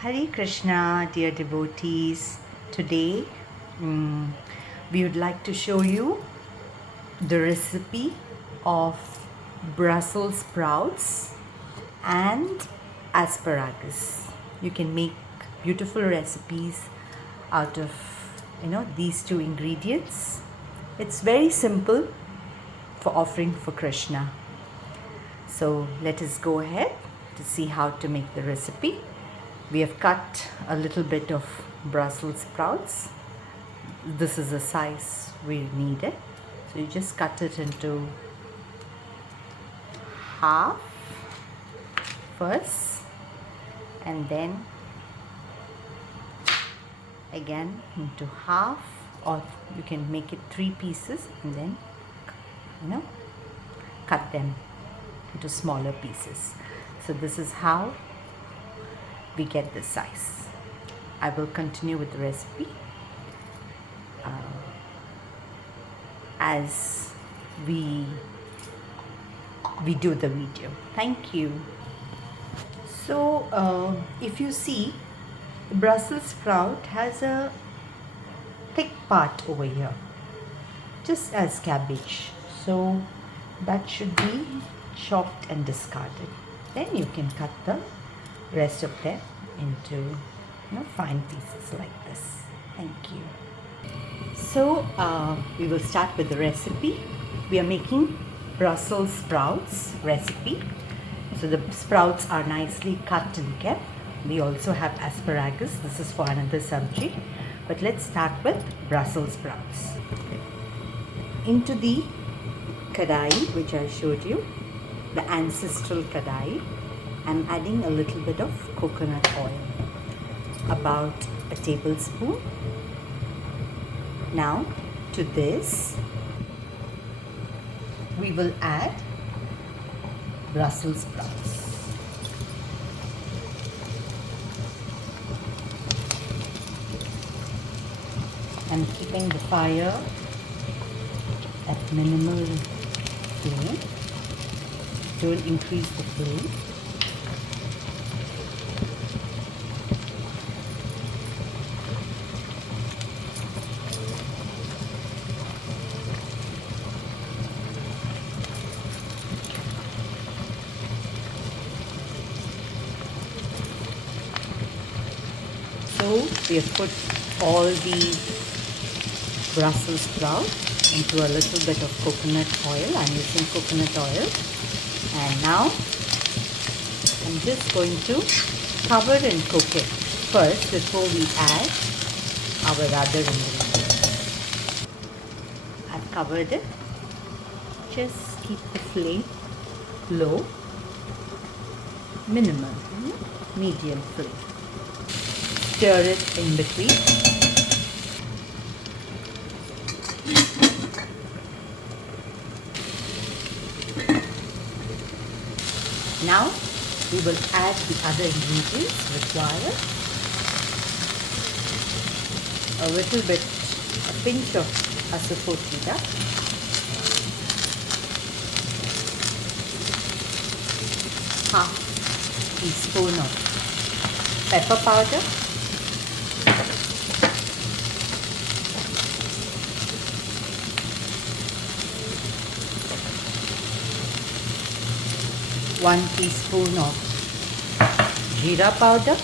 Hare Krishna, dear devotees. Today we would like to show you the recipe of Brussels sprouts and asparagus. You can make beautiful recipes out of these two ingredients. It's very simple for offering for Krishna. So let us go ahead to see how to make the recipe. We have cut a little bit of Brussels sprouts. This is the size we needed. So you just cut it into half first, and then again into half, or you can make it 3 pieces and then cut them into smaller pieces. So this is how we get this size. I will continue with the recipe as we do the video. Thank you. So if you see, the Brussels sprout has a thick part over here, just as cabbage. So that should be chopped and discarded. Then you can cut the rest of them into fine pieces like this. Thank you. So we will start with the recipe. We are making Brussels sprouts recipe. So the sprouts are nicely cut and kept. We also have asparagus. This is for another sabji. But let's start with Brussels sprouts. Into the kadai, which I showed you, the ancestral kadai, I'm adding a little bit of coconut oil, about a tablespoon. Now to this we will add Brussels sprouts. I'm keeping the fire at minimal flame. Don't increase the flame. So we have put all the Brussels sprouts into a little bit of coconut oil. I'm using coconut oil. And now I'm just going to cover and cook it first before we add our other ingredients. I've covered it. Just keep the flame low, minimal, medium flame. Stir it in between. Now we will add the other ingredients required. A little bit, a pinch of asafoetida, half teaspoon of pepper powder, one teaspoon of jeera powder,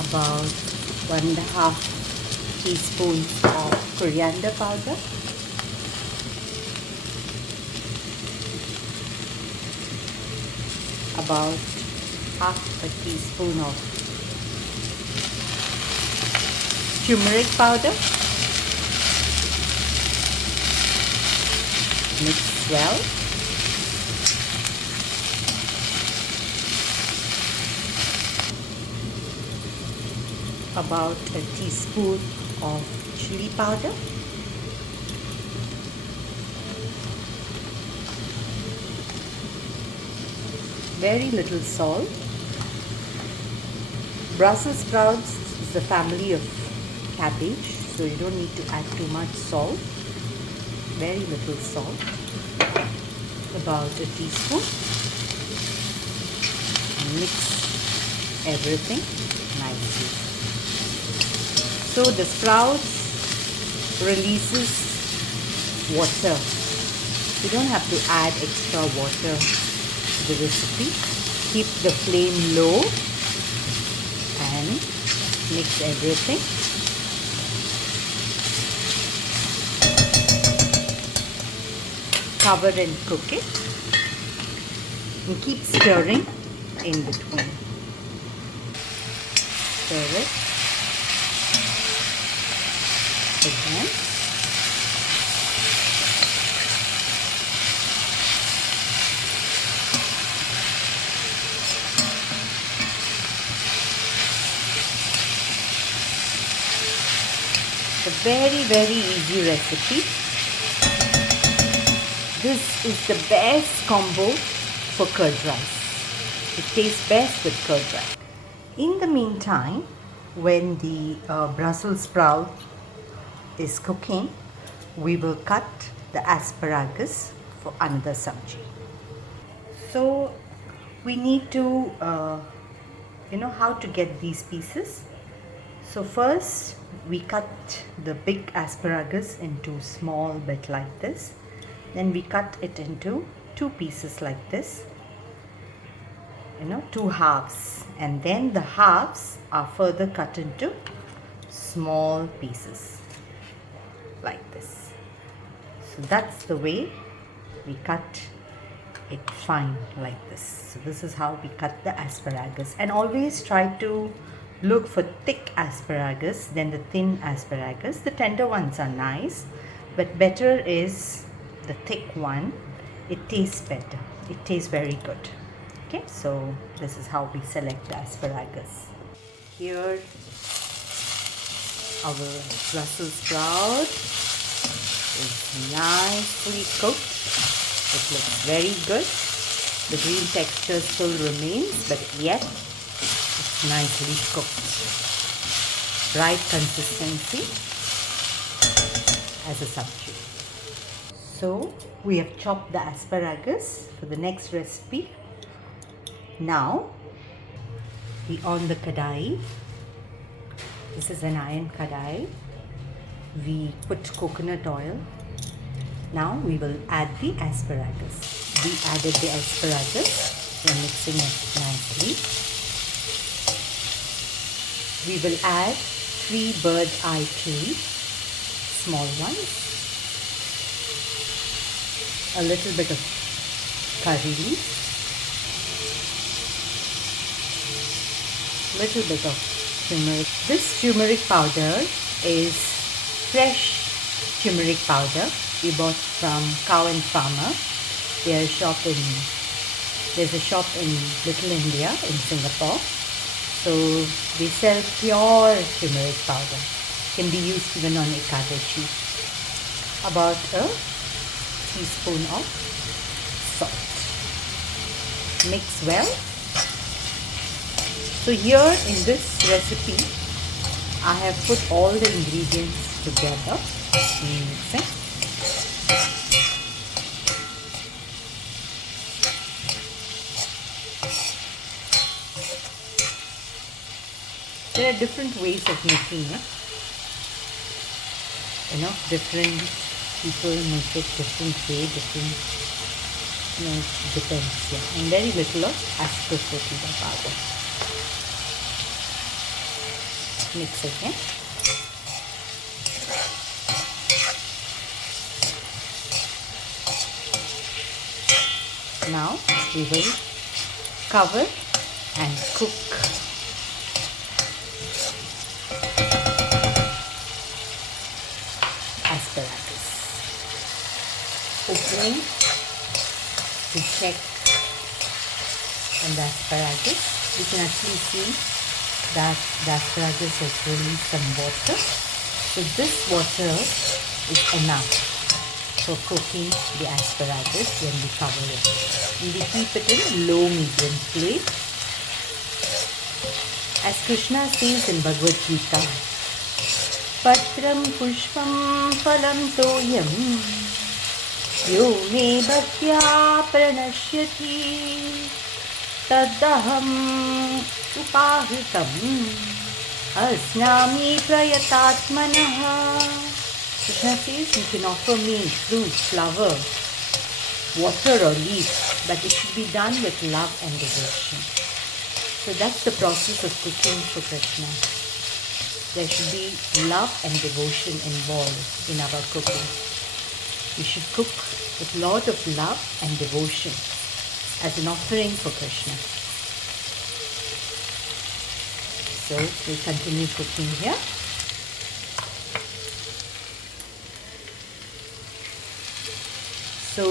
about 1.5 teaspoons of coriander powder, about half a teaspoon of turmeric powder. Mix well. About a teaspoon of chili powder. Very little salt. Brussels sprouts is the family of cabbage, so you don't need to add too much salt. very little salt, about a teaspoon. Mix everything nicely. So the sprouts releases water. You don't have to add extra water to the recipe. Keep the flame low and mix everything. Cover and cook it. And keep stirring in between. Stir it again. It's a very, very easy recipe. This is the best combo for curd rice. It tastes best with curd rice. In the meantime, when the Brussels sprout is cooking, we will cut the asparagus for another sabji. So we need to, how to get these pieces. So first we cut the big asparagus into small bit like this. Then we cut it into 2 pieces like this. 2 halves, and then the halves are further cut into small pieces like this. So that's the way we cut it fine like this. So this is how we cut the asparagus, and always try to look for thick asparagus than the thin asparagus. The tender ones are nice, but better is the thick one. It tastes better. It tastes very good. Okay, so this is how we select the asparagus. Here our Brussels sprout is nicely cooked. It looks very good. The green texture still remains, but yet it's nicely cooked. Right consistency as a sabji. So we have chopped the asparagus for the next recipe. Now we on the kadai. This is an iron kadai. We put coconut oil. Now we will add the asparagus. We added the asparagus. We are mixing it nicely. We will add 3 bird's eye chili, small ones. A little bit of curry leaf. Little bit of turmeric. This turmeric powder is fresh turmeric powder we bought from Cow and Farmer. There's a shop in Little India in Singapore. So they sell pure turmeric powder. Can be used even on ekadashi. About a teaspoon of salt. Mix well. So here in this recipe, I have put all the ingredients together in mixing. There are different ways of making it. Different people make it different way, it depends. Yeah. And very little of asafoetida powder. Mix again. Now we will cover and cook. Asparagus. Opening to check on the asparagus. You can actually see that the asparagus has released some water. So this water is enough for cooking the asparagus when we cover it. And we keep it in low medium flame. As Krishna says in Bhagavad Gita, Patram pushpam phalam toyam यो मे भक्त्या प्रणश्यति तदहम् उपाहृतम् अस्नामि प्रयतात्मनः. Krishna says, you can offer me fruit, flower, water or leaf, but it should be done with love and devotion. So that's the process of cooking for Krishna. There should be love and devotion involved in our cooking. We should cook with a lot of love and devotion as an offering for Krishna. So we continue cooking here. So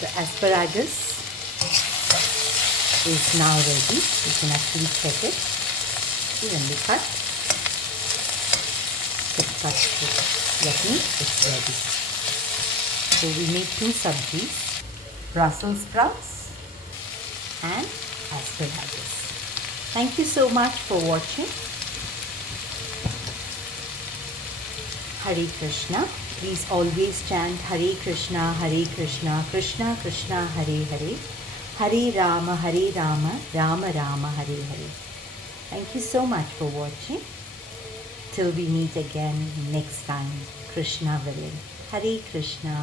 the asparagus is now ready. You can actually check it. See, when we cut, that means it's ready. So we made two sabjis, Brussels sprouts and asparagus. Thank you so much for watching. Hare Krishna. Please always chant Hare Krishna, Krishna Krishna, Hare Hare, Hare Rama, Rama Rama, Hare Hare. Thank you so much for watching. Till we meet again next time, Krishna willing. Hare Krishna.